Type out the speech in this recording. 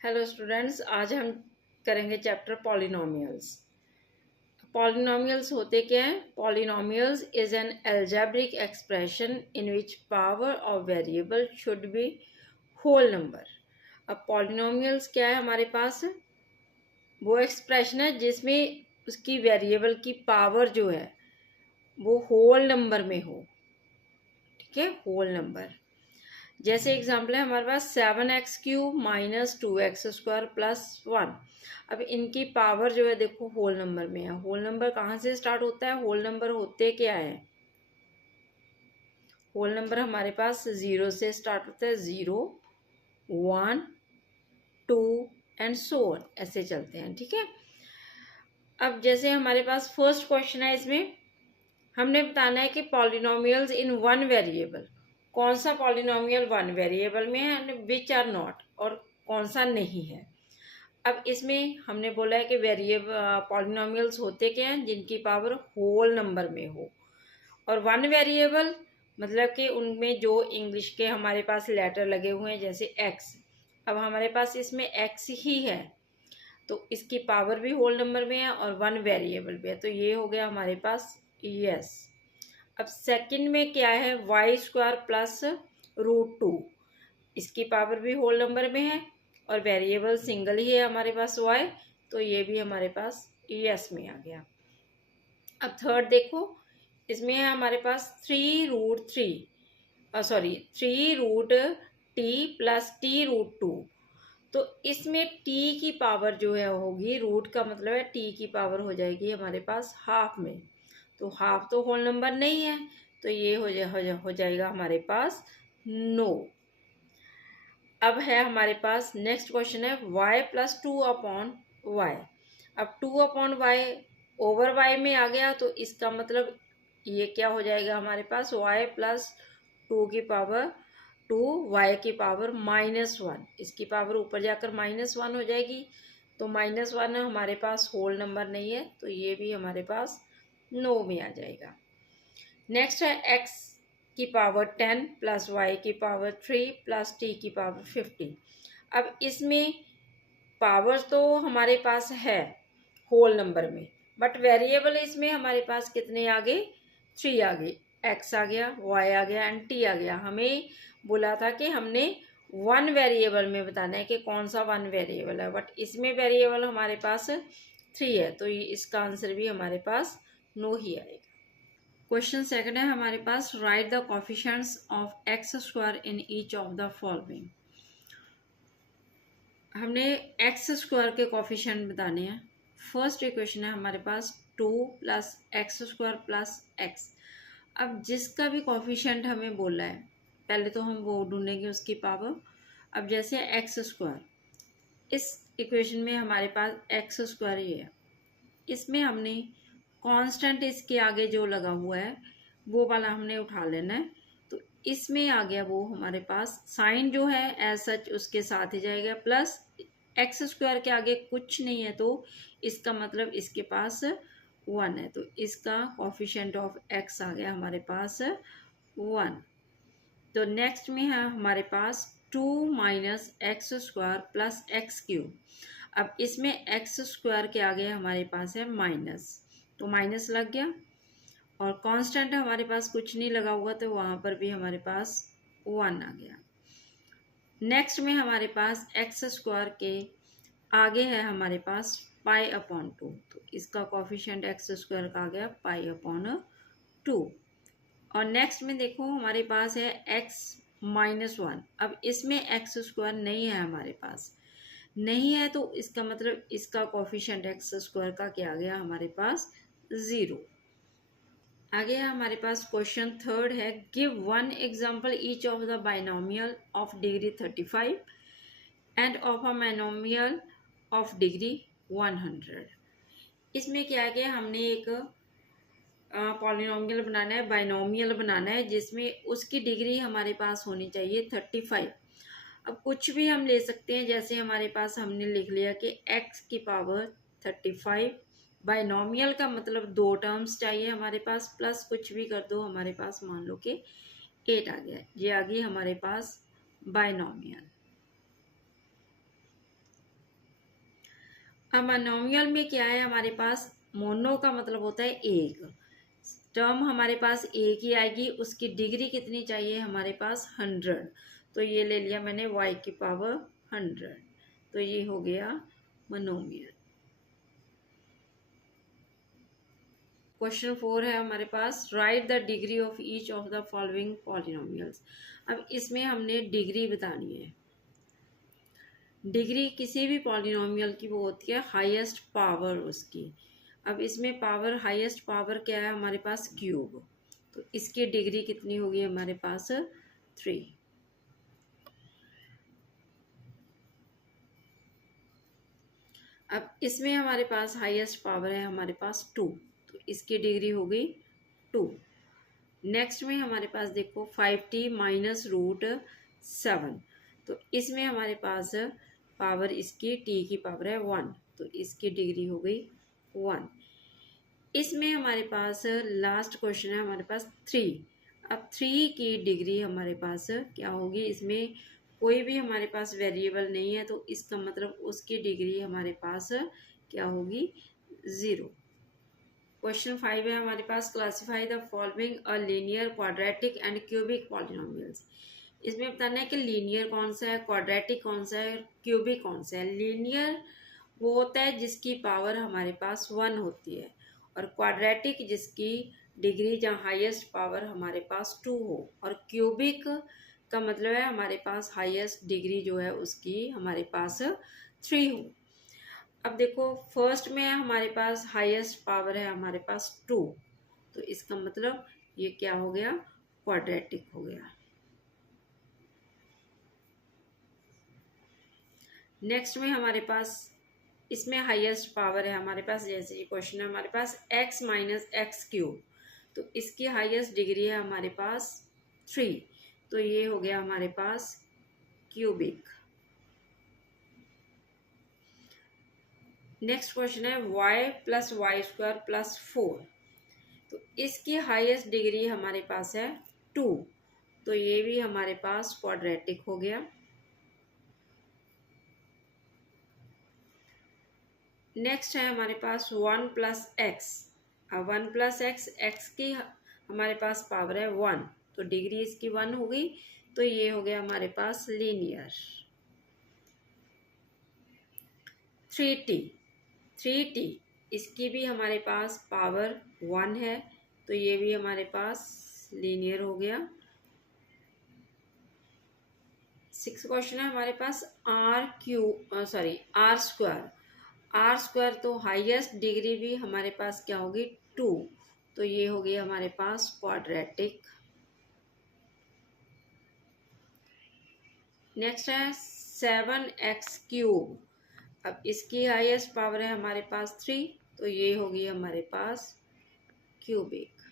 Hello students, आज हम करेंगे चैप्टर पॉलिनोमियल्स। पॉलिनोमियल्स होते क्या हैं? Polynomials is an algebraic expression in which power of variable should be whole number. अब पॉलिनोमियल्स क्या है हमारे पास? वो एक्सप्रेशन है जिसमें उसकी वेरिएबल की पावर जो है वो होल नंबर में हो। ठीक है, होल नंबर। जैसे एग्जाम्पल है हमारे पास 7x³ माइनस 2x² प्लस 1। अब इनकी पावर जो है देखो होल नंबर में है। होल नंबर कहाँ से स्टार्ट होता है? होल नंबर होते क्या है? होल नंबर हमारे पास 0 से स्टार्ट होता है। 0, 1, 2 एंड सो ऑन, ऐसे चलते हैं। ठीक है, अब जैसे हमारे पास फर्स्ट क्वेश्चन है, इसमें हमने बताना है कि पॉलिनोमियल्स इन वन वेरिएबल, कौन सा पॉलिनोमियल वन वेरिएबल में है एंड विच आर नॉट, और कौन सा नहीं है। अब इसमें हमने बोला है कि वेरिएबल पॉलिनोमियल्स होते क्या हैं? जिनकी पावर होल नंबर में हो। और वन वेरिएबल मतलब कि उनमें जो इंग्लिश के हमारे पास लेटर लगे हुए हैं, जैसे एक्स। अब हमारे पास इसमें एक्स ही है तो इसकी पावर भी होल नंबर में है और वन वेरिएबल भी है, तो ये हो गया हमारे पास यस। अब सेकंड में क्या है? y² plus √2। इसकी पावर भी होल नंबर में है और वेरिएबल सिंगल ही है हमारे पास y, तो ये भी हमारे पास यस में आ गया। अब थर्ड देखो, इसमें है हमारे पास 3√t प्लस t√2। तो इसमें t की पावर जो है होगी, रूट का मतलब है t की पावर हो जाएगी हमारे पास हाफ में। तो हाफ तो होल नंबर नहीं है, तो ये हो जाएगा हमारे पास नो। अब है हमारे पास नेक्स्ट क्वेश्चन है y प्लस 2/y। अब 2/y ओवर y में आ गया, तो इसका मतलब ये क्या हो जाएगा हमारे पास? y प्लस 2 की पावर 2, y की पावर -1। इसकी पावर ऊपर जाकर -1 हो जाएगी, तो -1 हमारे पास होल नंबर नहीं है, तो ये भी हमारे पास नो में आ जाएगा। नेक्स्ट है x की पावर 10 प्लस y की पावर 3 प्लस t की पावर 50। अब इसमें पावर तो हमारे पास है होल नंबर में, बट वेरिएबल इसमें हमारे पास कितने आ गए? 3 आ गए। x आ गया, y आ गया एंड t आ गया। हमें बोला था कि हमने वन वेरिएबल में बताना है कि कौन सा वन वेरिएबल है, बट इसमें वेरिएबल हमारे पास 3 है, तो इसका आंसर भी हमारे पास नो ही आएगा। क्वेश्चन सेकंड है हमारे पास, right the coefficients of x² in each of the following. हमने x² के कोफिशिएंट बताने हैं। फर्स्ट इक्वेशन है हमारे पास 2 प्लस x² प्लस x। अब जिसका भी कोफिशिएंट हमें बोला है, पहले तो हम वो ढूंढेंगे उसकी पावर। अब जैसे x², इस इक्वेशन में हमारे पास x² ही है। इसमें हमने कांस्टेंट इसके आगे जो लगा हुआ है वो वाला हमने उठा लेना है, तो इसमें आ गया वो हमारे पास साइन जो है एज सच उसके साथ ही जाएगा, प्लस x² के आगे कुछ नहीं है, तो इसका मतलब इसके पास 1 है, तो इसका कोफिशिएंट ऑफ x आ गया हमारे पास 1। तो नेक्स्ट में है हमारे पास 2 माइनस x² प्लस x³। अब इसमें x² के आगे हमारे पास है माइनस, तो माइनस लग गया, और कांस्टेंट हमारे पास कुछ नहीं लगा हुआ, तो वहाँ पर भी हमारे पास 1 आ गया। नेक्स्ट में हमारे पास x² के आगे है हमारे पास π/2, तो इसका कोफिशिएंट x² का आ गया π/2। और नेक्स्ट में देखो हमारे पास है x-1। अब इसमें x² नहीं है हमारे पास, नहीं है, तो इसका मतलब इसका कोफिशिएंट x² का क्या आ गया हमारे पास 0। आगे है हमारे पास क्वेश्चन थर्ड है, give one example each of the binomial of degree 35 end of a binomial of degree 100। इसमें क्या है कि हमने एक पॉलिनोमियल बनाना है, बाइनोमियल बनाना है, जिसमें उसकी डिग्री हमारे पास होनी चाहिए 35। अब कुछ भी हम ले सकते हैं, जैसे हमारे पास हमने लिख लिया कि x की पावर 35। बाइनोमियल का मतलब दो टर्म्स चाहिए हमारे पास, प्लस कुछ भी कर दो, हमारे पास मान लो कि 8 आ गया। ये आ गई हमारे पास बाइनोमियल। अब मोनोमियल में क्या है हमारे पास, मोनो का मतलब होता है एक, टर्म हमारे पास एक ही आएगी, उसकी डिग्री कितनी चाहिए हमारे पास 100, तो ये ले लिया मैंने y की पावर 100, तो ये हो गया मोनोमियल। क्वेश्चन 4 है हमारे पास, right the degree of each of the following polynomials. अब इसमें हमने डिग्री बतानी है। डिग्री किसी भी पॉलिनोमियल की वो होती है हाईएस्ट पावर उसकी। अब इसमें पावर, हाईएस्ट पावर क्या है हमारे पास, क्यूब, तो इसकी डिग्री कितनी होगी हमारे पास 3। अब इसमें हमारे पास हाईएस्ट पावर है हमारे पास 2, तो इसकी डिग्री हो गई 2। नेक्स्ट में हमारे पास देखो 5t माइनस रूट 7, तो इसमें हमारे पास पावर इसकी t की पावर है 1, तो इसकी डिग्री हो गई 1। इसमें हमारे पास लास्ट क्वेश्चन है हमारे पास 3। अब 3 की डिग्री हमारे पास क्या होगी, इसमें कोई भी हमारे पास वेरिएबल नहीं है, तो इसका मतलब उसकी डिग्री हमारे पास क्या होगी, 0। क्वेश्चन 5 है हमारे पास, classify the following a linear, quadratic and cubic polynomials. इसमें बताना है कि लीनियर कौन सा है, क्वाड्रेटिक कौन सा है, क्यूबिक कौन सा है। लीनियर वो होता है जिसकी पावर हमारे पास 1 होती है, और क्वाड्रेटिक जिसकी डिग्री जहाँ हाईएस्ट पावर हमारे पास 2 हो, और क्यूबिक का मतलब है हमारे पास हाईएस्ट डिग्री जो है उसकी हमारे पास 3 हो। अब देखो फर्स्ट में हमारे पास हाईएस्ट पावर है हमारे पास 2, तो इसका मतलब ये क्या हो गया, क्वाड्रेटिक हो गया। नेक्स्ट में हमारे पास इसमें हाईएस्ट पावर है हमारे पास, जैसे ये क्वेश्चन है हमारे पास x माइनस एक्स क्यूब, तो इसकी हाईएस्ट डिग्री है हमारे पास 3, तो ये हो गया हमारे पास क्यूबिक। नेक्स्ट क्वेश्चन है y plus Y square plus 4, तो इसकी हाईएस्ट डिग्री हमारे पास है 2, तो ये भी हमारे पास क्वाड्रेटिक हो गया। नेक्स्ट है हमारे पास 1 प्लस एक्स। अब 1 प्लस एक्स, एक्स की हमारे पास पावर है 1, तो डिग्री इसकी 1 हो गई, तो ये हो गया हमारे पास लीनियर। 3t इसकी भी हमारे पास पावर 1 है, तो ये भी हमारे पास लीनियर हो गया। 6 क्वेश्चन है हमारे पास, आर स्क्वायर, तो हाईएस्ट डिग्री भी हमारे पास क्या होगी 2, तो ये हो गई हमारे पास क्वाड्रेटिक। नेक्स्ट है 7x क्यूब। अब इसकी हाईएस्ट पावर है हमारे पास 3, तो ये होगी हमारे पास क्यूबिक।